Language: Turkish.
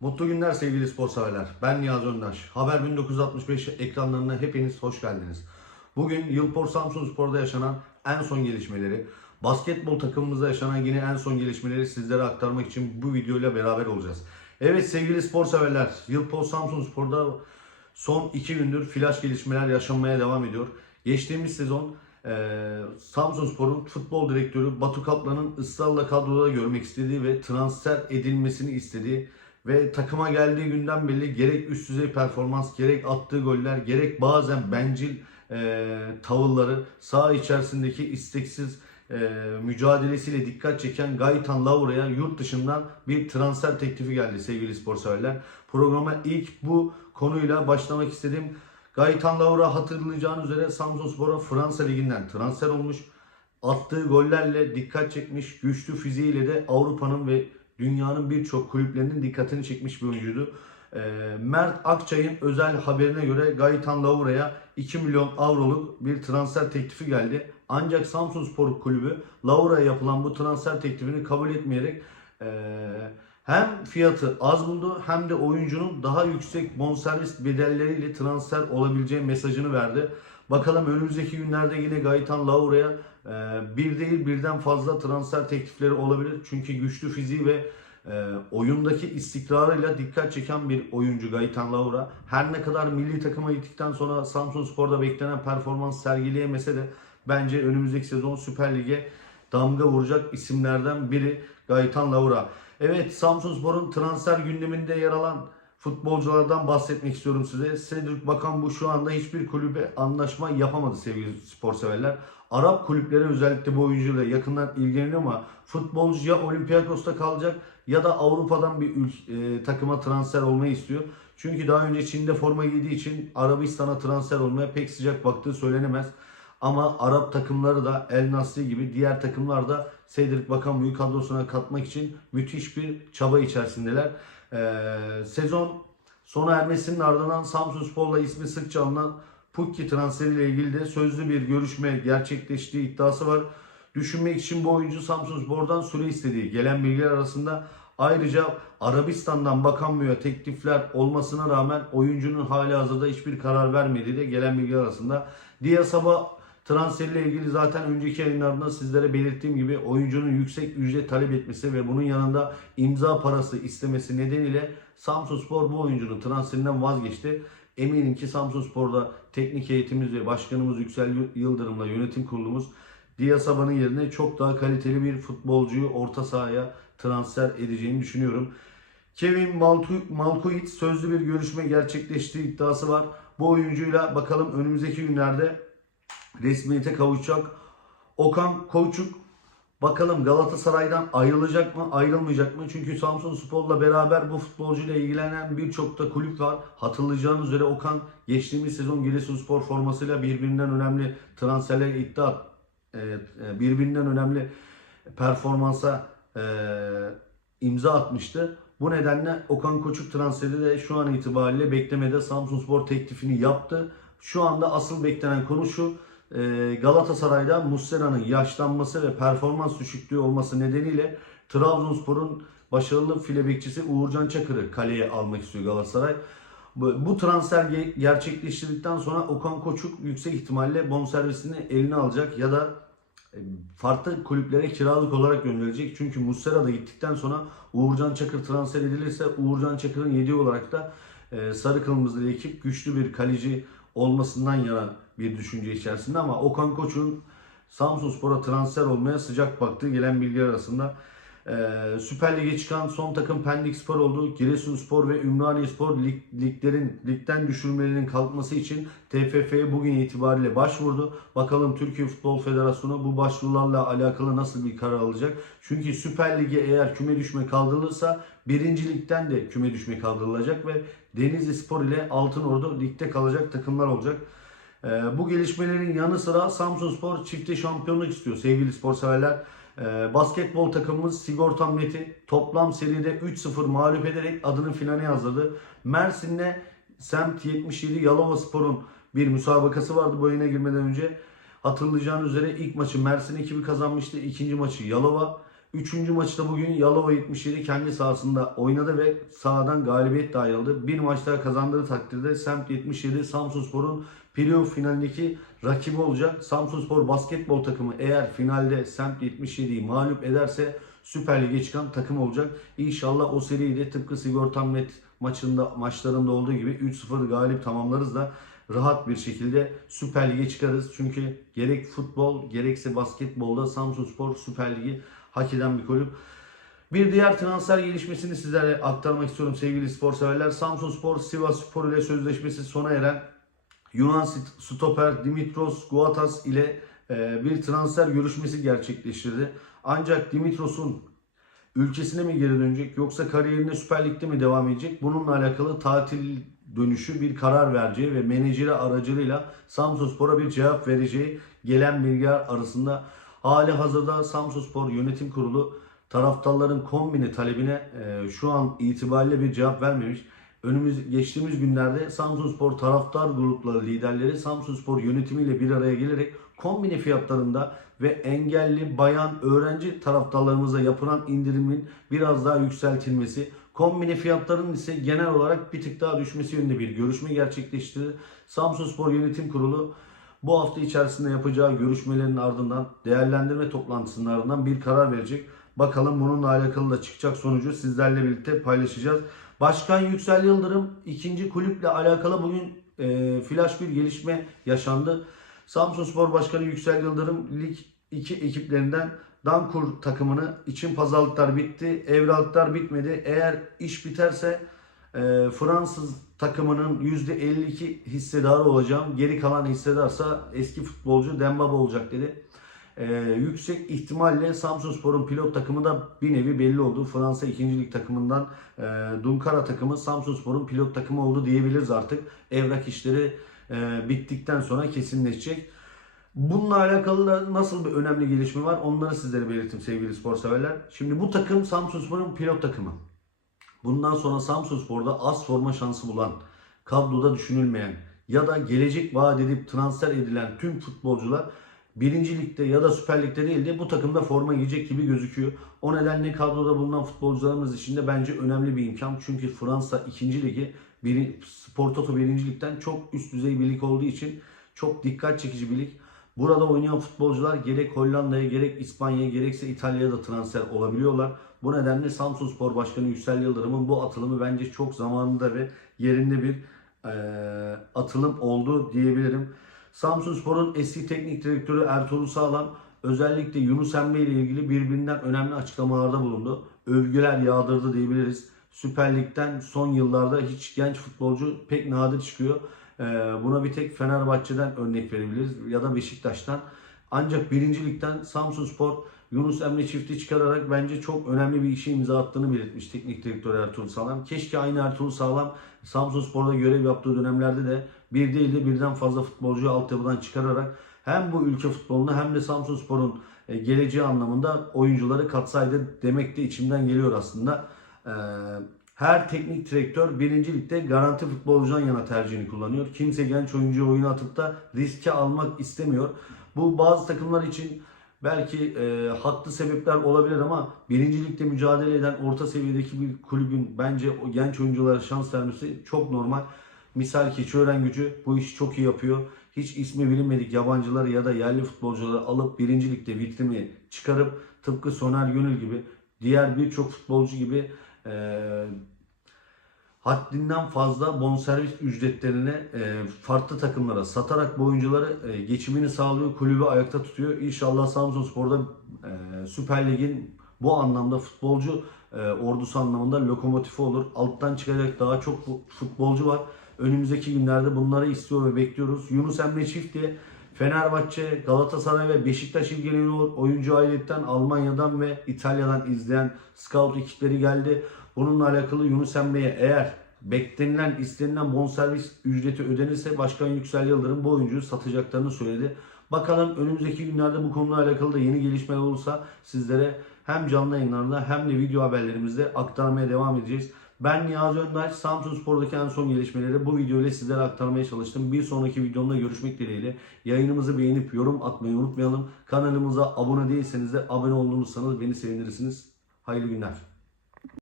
Mutlu günler sevgili spor severler. Ben Niyazi Öndaş. Haber 1965 ekranlarına hepiniz hoş geldiniz. Bugün Yılpor Samsun Spor'da yaşanan en son gelişmeleri, basketbol takımımızda yaşanan yine en son gelişmeleri sizlere aktarmak için bu videoyla beraber olacağız. Evet sevgili spor severler, Yılpor Samsun Spor'da son iki gündür flash gelişmeler yaşanmaya devam ediyor. Geçtiğimiz sezon eee Samsun Spor'un futbol direktörü Batu Kaplan'ın ısrarla kadroda görmek istediği ve transfer edilmesini istediği ve takıma geldiği günden beri gerek üst düzey performans, gerek attığı goller, gerek bazen bencil eee tavırları, saha içerisindeki isteksiz eee, mücadelesiyle dikkat çeken Gaytan Laura'ya yurt dışından bir transfer teklifi geldi sevgili spor severler. Programa ilk bu konuyla başlamak istedim. Gaytan Laura hatırlayacağınız üzere Samsunspor'a Fransa Ligi'nden transfer olmuş. Attığı gollerle dikkat çekmiş, güçlü fiziğiyle de Avrupa'nın ve dünyanın birçok kulüplerinin dikkatini çekmiş bir oyuncuydu. Ee, Mert Akçay'ın özel haberine göre Gaytan Laura'ya 2 milyon avroluk bir transfer teklifi geldi. Ancak Samsunspor Kulübü Laura'ya yapılan bu transfer teklifini kabul etmeyerek ee, hem fiyatı az buldu hem de oyuncunun daha yüksek bonservis bedelleriyle transfer olabileceği mesajını verdi. Bakalım önümüzdeki günlerde yine Gaytan Laura'ya e, bir değil birden fazla transfer teklifleri olabilir. Çünkü güçlü fiziği ve e, oyundaki istikrarıyla dikkat çeken bir oyuncu Gaytan Laura. Her ne kadar milli takıma gittikten sonra Samsun Spor'da beklenen performans sergileyemese de bence önümüzdeki sezon Süper Lig'e damga vuracak isimlerden biri Gaytan Laura. Evet Samsunspor'un transfer gündeminde yer alan futbolculardan bahsetmek istiyorum size. Cedric Bakan bu şu anda hiçbir kulübe anlaşma yapamadı sevgili spor severler. Arap kulüpleri özellikle bu oyuncuyla yakından ilgileniyor ama futbolcu ya Olympiakos'ta kalacak ya da Avrupa'dan bir e, takıma transfer olmayı istiyor. Çünkü daha önce Çin'de forma giydiği için Arabistan'a transfer olmaya pek sıcak baktığı söylenemez. Ama Arap takımları da El Nasri gibi diğer takımlar da Cedric Bakambu'yu kadrosuna katmak için müthiş bir çaba içerisindeler. Ee, sezon sona ermesinin ardından Samsun Spor'la ismi sıkça alınan Pukki transferiyle ilgili de sözlü bir görüşme gerçekleştiği iddiası var. Düşünmek için bu oyuncu Samsun Spor'dan süre istediği gelen bilgiler arasında ayrıca Arabistan'dan Bakanmıyor teklifler olmasına rağmen oyuncunun hali hazırda hiçbir karar vermediği de gelen bilgiler arasında. Diasaba transferiyle ilgili zaten önceki yayınlarda sizlere belirttiğim gibi oyuncunun yüksek ücret talep etmesi ve bunun yanında imza parası istemesi nedeniyle Samsunspor bu oyuncunun transferinden vazgeçti. Eminim ki Samsunspor'da teknik heyetimiz ve başkanımız Yüksel Yıldırım'la yönetim kurulumuz Diasaba'nın yerine çok daha kaliteli bir futbolcuyu orta sahaya transfer edeceğini düşünüyorum. Kevin Malkovic sözlü bir görüşme gerçekleştiği iddiası var. Bu oyuncuyla bakalım önümüzdeki günlerde resmiyete kavuşacak. Okan Koçuk bakalım Galatasaray'dan ayrılacak mı ayrılmayacak mı? Çünkü Samsun Spor'la beraber bu futbolcuyla ilgilenen birçok da kulüp var. Hatırlayacağınız üzere Okan geçtiğimiz sezon Giresunspor formasıyla birbirinden önemli transferler iddia evet, e, birbirinden önemli performansa e, imza atmıştı. Bu nedenle Okan Koçuk transferi de şu an itibariyle beklemede Samsunspor teklifini yaptı. Şu anda asıl beklenen konu şu. e, Galatasaray'da Muslera'nın yaşlanması ve performans düşüklüğü olması nedeniyle Trabzonspor'un başarılı file bekçisi Uğurcan Çakır'ı kaleye almak istiyor Galatasaray. Bu, transfer ge- gerçekleştirdikten sonra Okan Koçuk yüksek ihtimalle bonservisini eline alacak ya da e, farklı kulüplere kiralık olarak gönderilecek. Çünkü Muslera da gittikten sonra Uğurcan Çakır transfer edilirse Uğurcan Çakır'ın yediği olarak da e, sarı kırmızılı ekip güçlü bir kaleci olmasından yana bir düşünce içerisinde ama Okan Koç'un Samsunspor'a transfer olmaya sıcak baktığı gelen bilgiler arasında ee, Süper Lig'e çıkan son takım Pendik Spor oldu. Giresunspor ve Ümraniye lig, liglerin ligden düşürmelerinin kalkması için TFF'ye bugün itibariyle başvurdu. Bakalım Türkiye Futbol Federasyonu bu başvurularla alakalı nasıl bir karar alacak? Çünkü Süper Lig'e eğer küme düşme kaldırılırsa birinci ligden de küme düşme kaldırılacak ve Denizli Spor ile Altınordu ligde kalacak takımlar olacak. Ee, bu gelişmelerin yanı sıra Samsunspor çifte şampiyonluk istiyor sevgili spor severler. Ee, basketbol takımımız Sigortam Net'i toplam seride 3-0 mağlup ederek adını finale yazdırdı. Mersin'le Semt 77 Yalova Spor'un bir müsabakası vardı bu oyuna girmeden önce. Hatırlayacağınız üzere ilk maçı Mersin ekibi kazanmıştı. ikinci maçı Yalova. Üçüncü maçı da bugün Yalova 77 kendi sahasında oynadı ve sahadan galibiyetle ayrıldı. Bir maç daha kazandığı takdirde Semt 77 Samsunspor'un playoff finalindeki rakibi olacak. Samsunspor basketbol takımı eğer finalde Semt 77'yi mağlup ederse Süper Lig'e çıkan takım olacak. İnşallah o seriyi de tıpkı Sigortam Net maçında maçlarında olduğu gibi 3-0 galip tamamlarız da rahat bir şekilde Süper Lig'e çıkarız. Çünkü gerek futbol gerekse basketbolda Samsunspor Süper Lig'i hak eden bir kulüp. Bir diğer transfer gelişmesini sizlere aktarmak istiyorum sevgili spor severler. Samsunspor Sivas Spor ile sözleşmesi sona eren Yunan stoper Dimitros Guatas ile e, bir transfer görüşmesi gerçekleştirdi. Ancak Dimitros'un ülkesine mi geri dönecek yoksa kariyerine Süper Lig'de mi devam edecek? Bununla alakalı tatil dönüşü bir karar vereceği ve menajeri aracılığıyla Samsunspor'a bir cevap vereceği gelen bilgiler arasında hali hazırda Samsunspor Yönetim Kurulu taraftarların kombine talebine e, şu an itibariyle bir cevap vermemiş. Önümüz geçtiğimiz günlerde Samsunspor taraftar grupları liderleri Samsunspor yönetimiyle bir araya gelerek kombine fiyatlarında ve engelli bayan öğrenci taraftarlarımıza yapılan indirimin biraz daha yükseltilmesi, kombine fiyatlarının ise genel olarak bir tık daha düşmesi yönünde bir görüşme gerçekleştirdi. Samsunspor Yönetim Kurulu bu hafta içerisinde yapacağı görüşmelerin ardından değerlendirme toplantısının ardından bir karar verecek. Bakalım bununla alakalı da çıkacak sonucu sizlerle birlikte paylaşacağız. Başkan Yüksel Yıldırım ikinci kulüple alakalı bugün e, flash bir gelişme yaşandı. Samsunspor Başkanı Yüksel Yıldırım lig 2 ekiplerinden Dankur takımını için pazarlıklar bitti. Evralıklar bitmedi. Eğer iş biterse e, Fransız takımının %52 hissedarı olacağım. Geri kalan hissedarsa eski futbolcu Dembaba olacak dedi. E, yüksek ihtimalle Samsunspor'un pilot takımı da bir nevi belli oldu. Fransa 2. Lig takımından e, Dunkara takımı Samsunspor'un pilot takımı oldu diyebiliriz artık. Evrak işleri e, bittikten sonra kesinleşecek. Bununla alakalı da nasıl bir önemli gelişme var onları sizlere belirttim sevgili spor severler. Şimdi bu takım Samsunspor'un pilot takımı. Bundan sonra Samsunspor'da az forma şansı bulan, kadroda düşünülmeyen ya da gelecek vaat edip transfer edilen tüm futbolcular birinci ligde ya da Süper Lig'de değil de bu takımda forma giyecek gibi gözüküyor. O nedenle kadroda bulunan futbolcularımız için de bence önemli bir imkan. Çünkü Fransa 2. ligi bir, Spor Toto 1. ligden çok üst düzey bir lig olduğu için çok dikkat çekici bir lig. Burada oynayan futbolcular gerek Hollanda'ya gerek İspanya'ya gerekse İtalya'ya da transfer olabiliyorlar. Bu nedenle Samsun Spor Başkanı Yüksel Yıldırım'ın bu atılımı bence çok zamanında ve yerinde bir e, atılım oldu diyebilirim. Samsun Spor'un eski teknik direktörü Ertuğrul Sağlam özellikle Yunus Emre ile ilgili birbirinden önemli açıklamalarda bulundu. Övgüler yağdırdı diyebiliriz. Süper Lig'den son yıllarda hiç genç futbolcu pek nadir çıkıyor. Ee, buna bir tek Fenerbahçe'den örnek verebiliriz ya da Beşiktaş'tan. Ancak birinci ligden Samsun Spor Yunus Emre çifti çıkararak bence çok önemli bir işe imza attığını belirtmiş teknik direktör Ertuğrul Sağlam. Keşke aynı Ertuğrul Sağlam Samsun Spor'da görev yaptığı dönemlerde de bir değil de birden fazla futbolcuyu altyapıdan çıkararak hem bu ülke futbolunu hem de Samsun Spor'un e, geleceği anlamında oyuncuları katsaydı demek de içimden geliyor aslında. Ee, her teknik direktör birinci ligde garanti futbolcudan yana tercihini kullanıyor. Kimse genç oyuncuyu oyuna atıp da riske almak istemiyor. Bu bazı takımlar için belki e, haklı sebepler olabilir ama birinci ligde mücadele eden orta seviyedeki bir kulübün bence o genç oyunculara şans vermesi çok normal. Misal ki Çören gücü bu işi çok iyi yapıyor. Hiç ismi bilinmedik yabancıları ya da yerli futbolcuları alıp birinci ligde vitrini çıkarıp tıpkı Soner Gönül gibi diğer birçok futbolcu gibi e, haddinden fazla bonservis ücretlerine e, farklı takımlara satarak bu oyuncuları e, geçimini sağlıyor, kulübü ayakta tutuyor. İnşallah Samsunspor'da e, Süper Lig'in bu anlamda futbolcu e, ordusu anlamında lokomotifi olur. Alttan çıkacak daha çok futbolcu var. Önümüzdeki günlerde bunları istiyor ve bekliyoruz. Yunus Emre Çift'i Fenerbahçe, Galatasaray ve Beşiktaş ilgileniyor. Oyuncu ailetten Almanya'dan ve İtalya'dan izleyen scout ekipleri geldi. Bununla alakalı Yunus Emre'ye eğer beklenilen, istenilen bonservis ücreti ödenirse Başkan Yüksel Yıldırım bu oyuncuyu satacaklarını söyledi. Bakalım önümüzdeki günlerde bu konuyla alakalı da yeni gelişmeler olursa sizlere hem canlı yayınlarında hem de video haberlerimizde aktarmaya devam edeceğiz. Ben Niyazi Öndaş. Samsun Spor'daki en son gelişmeleri bu video ile sizlere aktarmaya çalıştım. Bir sonraki videomda görüşmek dileğiyle. Yayınımızı beğenip yorum atmayı unutmayalım. Kanalımıza abone değilseniz de abone olursanız beni sevindirirsiniz. Hayırlı günler.